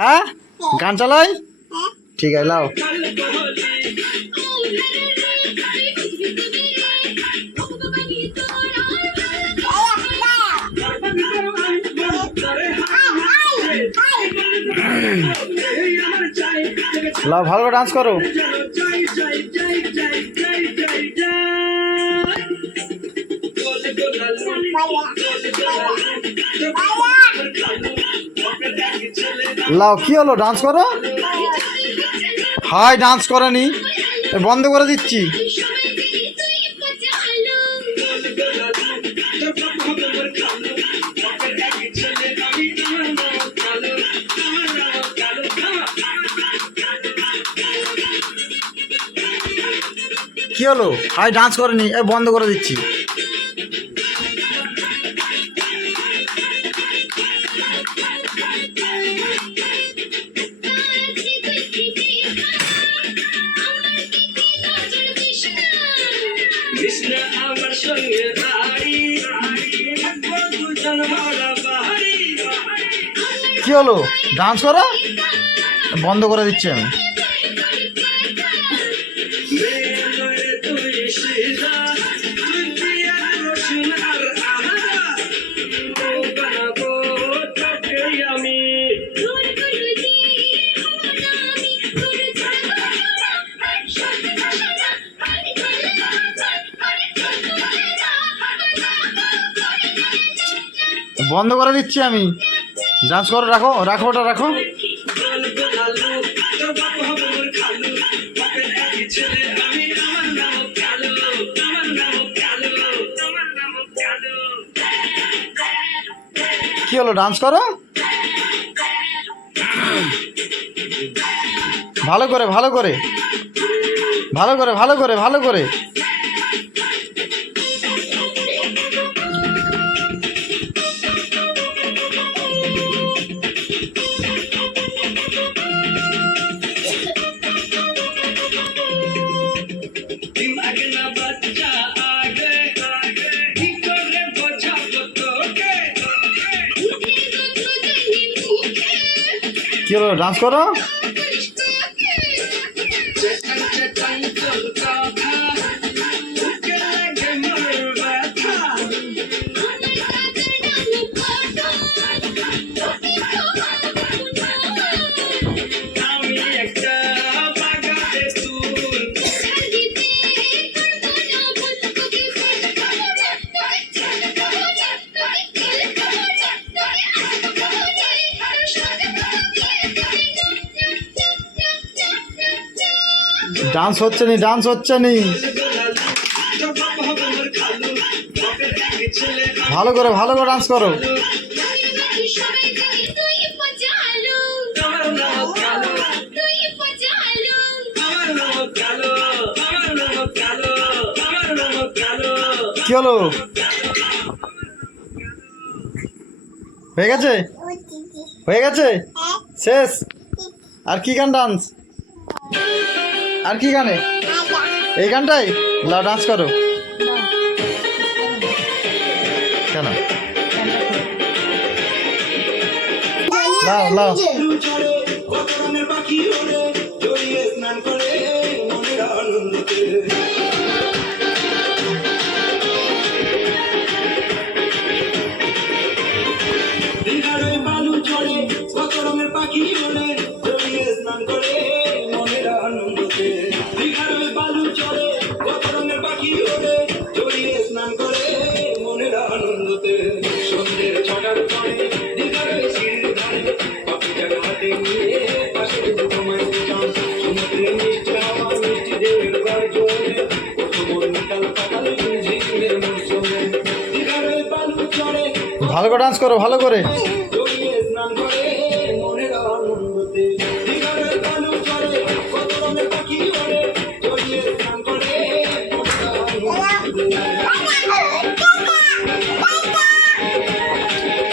হ্যাঁ গান চালাই ঠিক আছে লাও। লাও ভালো করে ডান্স করো। লাও কি হলো ডান্স করো। হাই ডান্স করেনি বন্ধ করে দিচ্ছি। কি হলো হাই ডান্স করেনি বন্ধ করে দিচ্ছি। কি হলো ডান্স করো বন্ধ করে দিচ্ছি আমি। বন্ধ করে দিচ্ছি আমি ডান্স করো রাখো রাখো ওটা রাখো। কি হলো ডান্স করো ভালো করে ভালো করে ভালো করে ভালো করে ভালো করে। কি হলো ডান্স করো। ডান্স হচ্ছে নি ডান্স হচ্ছে নি ভালো করে ডান্স করো। কি হলো হয়ে গেছে হয়ে গেছে শেষ। আর কি গান ডান্স আর কি গানে এই গানটাই লাও ডান্স করো। কেন লাও লাও ভালো করে ডান্স করো ভালো করে।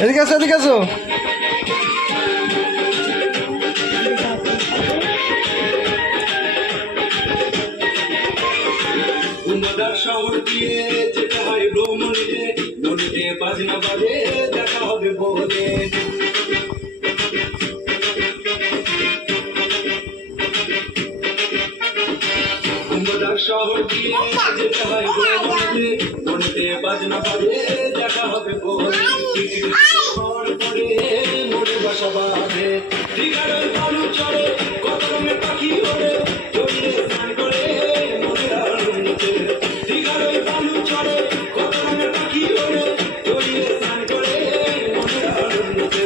এদিকে আসো এদিকে আসো। শহর দিয়ে যেতে হয় ভ্রমণে নদীতে বাজনা বাজে দেখা হবে বলে। শহর দিয়ে যেতে হয় ভ্রমণে, মনেতে বাজনা বাজে দেখা হবে ভোরে, পরে মনে বাসা বাঁধে, দীঘার বালু চড়ে কত রঙের পাখি ওড়ে, জড়িয়ে স্নান করে মনের আনন্দে, দীঘার বালু চড়ে কত রঙের পাখি ওড়ে, জড়িয়ে স্নান করে মনের আনন্দে।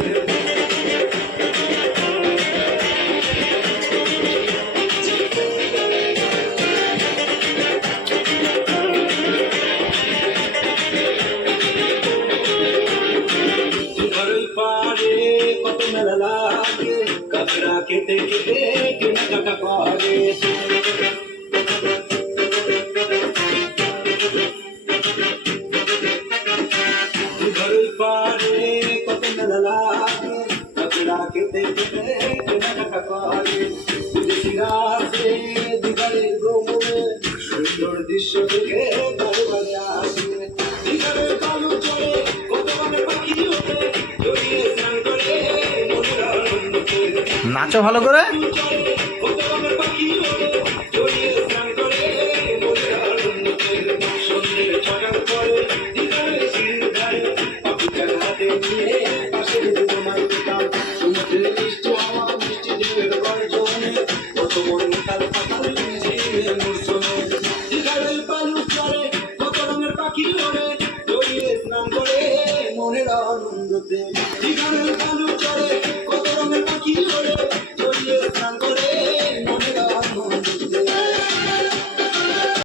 ঘরোই পাড়ে কত মেলা লাগে, কাঁকড়া কেটে কেটে কেনাকাটা করে, ঘরোই পাড়ে কত মেলা লাগে, কাঁকড়া কেটে কেটে কেনাকাটা করে, বিদেশিরা আসে দীঘারে ভ্রমণে, সুন্দর দৃশ্য দেখে বারে বারে আসে, দীঘারে বালু চড়ে কত রঙের পাখি ওঠে, জড়িয়ে স্নান করে মনের আনন্দে, নাচো ভালো করে। কত রঙের পাখি ওঠে, জড়িয়ে স্নান করে মনের আনন্দে, সন্ধ্যে ছটার পরে দীঘারে সিঁড়ির ধারে পাখিটার হাতে নিয়ে পাশে যদি তোমায় পেতাম, সমুদ্রের মিষ্টি হাওয়া মিষ্টি ঢেউয়ের গর্জনে, কত মন কাল পাতাল ঝিমের মৌসুমে, দীঘারে বালু চড়ে কত রঙের পাখি ওড়ে, জড়িয়ে স্নান করে মনের আনন্দতে।